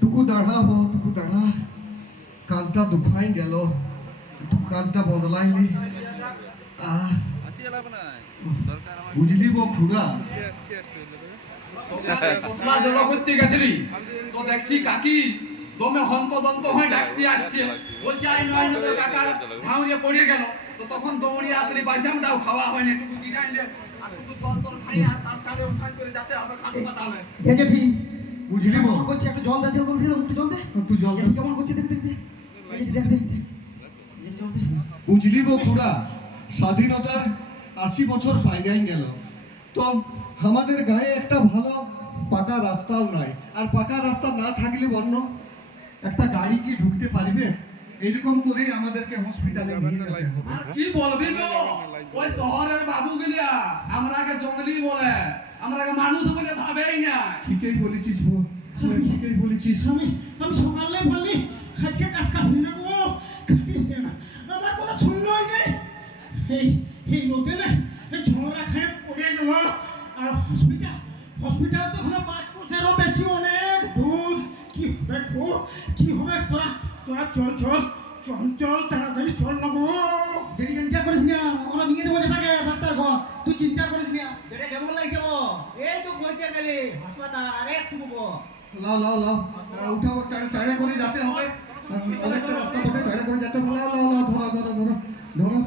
টুকু দাঁড়া বল, টুকু দাঁড়া, কাঁধটা দুফাই গেল, একটু কাঁধটা বদলাইলি। বুঝলি বো খুড়া, জল করতে গেছিলি তো দেখছি কাকি দমে হন্তদন্ত হয়ে ডাকতে আসছে, বলছে আই নয় নগর কাকা ঝাউরিয়ে পড়ে গেল। তো তখন দৌড়িয়ে আসলে বাসামটাও খাওয়া হয়নি, একটু জিরাইলে আর একটু জল টল খাই আর তার কালে উঠান করে যাতে হবে হাসপাতালে। এই যে ঠিক বুঝলি বো, কেমন করছে, একটু জল দে, জল দে, একটু জল দে, একটু জল দে। কেমন করছে দেখ দেখ দেখ, এই যে দেখ দেখ দেখ, জল দে। বুঝলি বো খুড়া, স্বাধীনতার 80 বছর পাইনাই গেল, তো আমাদের গায়ে একটা ভালো পাকা রাস্তাও নাই। আর পাকা রাস্তা না থাকলে বন্য একটা গাড়ি কি ঢুকতে পারবে? এরকম করেই আমাদেরকে হসপিটালে নিয়ে যেতে হবে। আর কি বলবি গো, ওই শহরের বাবু গিলা আমরাকে জঙ্গলি বলে, আমরাকে মানুষ বলে ভাবেই না। ঠিকই বলেছিস বো, ঠিকই বলেছিস। আমি সকালে বলি আজকে টাটকা হই না গো, কাটিস না, আমার কোনো শুনলই নেই। এই রোদে না ঝড়া খেয়ে পড়ে গেল, আর হসপিটাল তো হলো 5 কোসেরও বেশি, অনেক দূর। কি হবে গো, কি হবে? তোরা চল তাড়াতাড়ি চল না গো। যেটি চিন্তা করিস না, ওরা নিয়ে যাবো যেটাকে ডাক্তার ঘর, তুই চিন্তা করিস না। যেটা কেমন লাগছে গো? এই তো বলছে গেলে হাসপাতাল, আরে একটু গো। লাও লাও লাও, উঠাও, চাড়ে করে যেতে হবে, অনেকটা রাস্তা বটে, চাড়ে করে যেতে হবে। লাও লাও লাও, ধরো ধরো ধরো ধরো।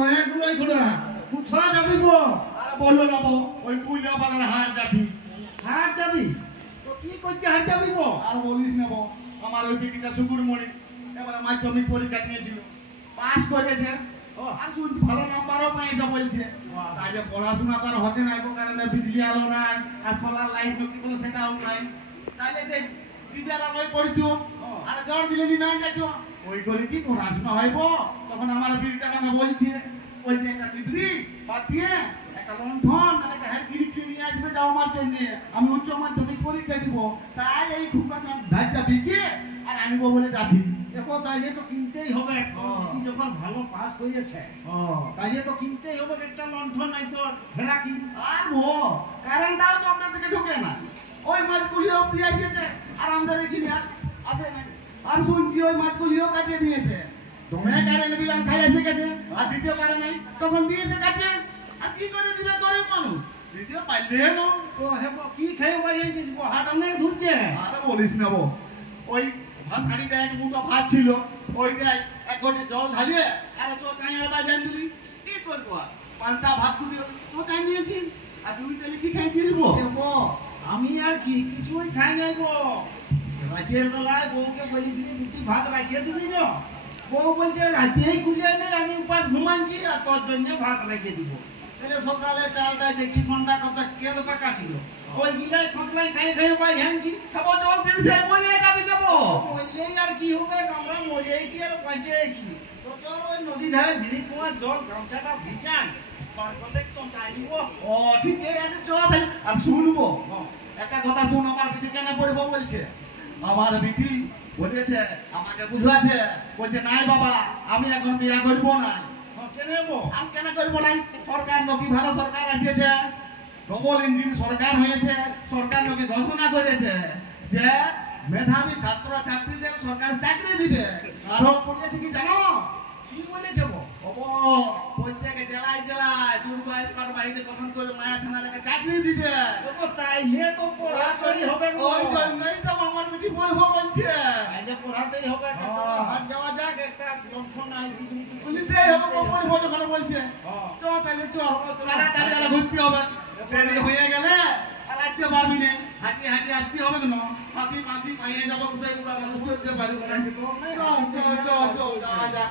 অনেক দূর এই ঘোড়া, কোথা যাবি গো? আর বললো না বো, ওই পুইলা পালার হাট যাচ্ছি। হাট যাবি? তো কি করতে হাট যাবি গো? আর বলিস না বো, আমার ওই পিটিটা সুকুরমণি এবারে মাধ্যমিক পরীক্ষা দিয়েছিল, পাস করেছে, আর তুই ভালো নাম্বারও পেয়েছে বলছে। তাইলে পড়াশোনা তার হচ্ছে না, এই কারণে বিজলি আলো নাই আর সোলার লাইট কি বলে সেটাও নাই। তাইলে যে দিদার আলোয় পড়িতো আর জ্বর দিলে নি নাই যেত, ওই করে কি পড়াশোনা হইব? তখন আমার বিড়িটা কথা বলছে একটা ডিগ্রি বাদ দিয়ে একটা লণ্ঠন আর একটা হ্যাঁ গিরি নিয়ে আসবে যাও আমার জন্য, আমি উচ্চ মাধ্যমিক পরীক্ষা দিব। তাই এই খুবটা ধারটা বিকে আর আনিব বলে যাচ্ছি। দেখো তাইলে তো কিনতেই হবে, কি যখন ভালো পাস করেছে তাইলে তো কিনতেই হবে একটা লণ্ঠন, নাই তো ভেড়া কিন। আর ও কারেন্টটাও তো আমাদের দিকে ঢুকে না, ওই মাছগুলিও দিয়ে আসছে আর আমাদের এখানে আর আসে না। আর শুনছি ওই মাছগুলিও কাটিয়ে দিয়েছে, তোমরা কারেন্ট বিলাম খাই এসে গেছে, আর দ্বিতীয় কারেন্ট নাই, তখন দিয়েছে কাটিয়ে। আর কি করে দিবে গরিব মানুষ, দ্বিতীয় পাইলে না। তো হেব কি খাইও বাইরেছিস গো, হাট অনেক ধুরছে। আর বলিস না বো, ওই ভাত হাঁড়িতে এক মুঠো ভাত ছিল, ওইটাই এক ঘটি জল ঢালিয়ে আর চোখাইয়া বাজান দিলি, কি করবো? আর পান্তা ভাত তুলি চোখাই নিয়েছি, আর তুমি তাহলে কি খাই দিয়ে দিবো? দেখো আমি আর কি কিছুই খাই নাই গো, রাতের বেলায় বউকে বলেছিলি দুটি ভাত রাখিয়ে দিবি গো, বউ বলছে রাতেই কুলিয়ে নেই, আমি উপাস ঘুমাচ্ছি আর তোর জন্য ভাত রেখে দিব। তাহলে সকালে চালটায় দেখছি ঘন্টা কত কেদ পাকা ছিল, ওই গিলাই খতলাই খাই পাই ঘ্যানছি। খাবো জল দিন সে বলে যাবি দেবো, বললেই আর কি হবে, আমরা মরেই কি আর বাঁচে কি। তো চল ওই নদী ধারে ঝিরি কুয়ার জল গামছাটা ভিজান, বার করতে তো চাই দিব। ও ঠিক আছে চল। আর শুনবো একটা কথা, শুন, আমার বিটি কেন পড়বো বলছে। আমার বিটি বলেছে আমাকে বুঝাছে, বলছে নাই বাবা আমি এখন বিয়া করবো না। কেন গো? আমি কেন করবো নাই? সরকার নাকি ভালো সরকার আসিয়েছে, ডবল ইঞ্জিন সরকার হয়েছে, সরকার নাকি ঘোষণা করেছে যে মেধাবী ছাত্র ছাত্রীদের সরকার চাকরি দিবে। আরো করেছে কি জানো? কি বলেছে গো? প্রত্যেক জেলায় জেলায় দুর্বয়স্কর বাড়িতে গঠন করে মায়া ছানাকে চাকরি দিবে। দেখো তাইলে তো পড়াতেই হবে গো, ওই জন্যই তো আমার বেটি পড়বো বলছে। তাইলে পড়াতেই হবে। হাট যাওয়া যাক, একটা লক্ষণ নাই বলিতেই হবে পড়বো যখন বলছে। তো তাহলে চ, তাড়াতাড়ি আর ঘুরতে হবে, দেরি হয়ে গেলে আর আসতে পারবি না। হাঁটি হাঁটি আসতে হবে কেন? হাতি পাতি পাইয়ে যাবো, কোথায় পুরা মানুষ চলতে পারবো না। চল চল চল চল, যাওয়া যাক।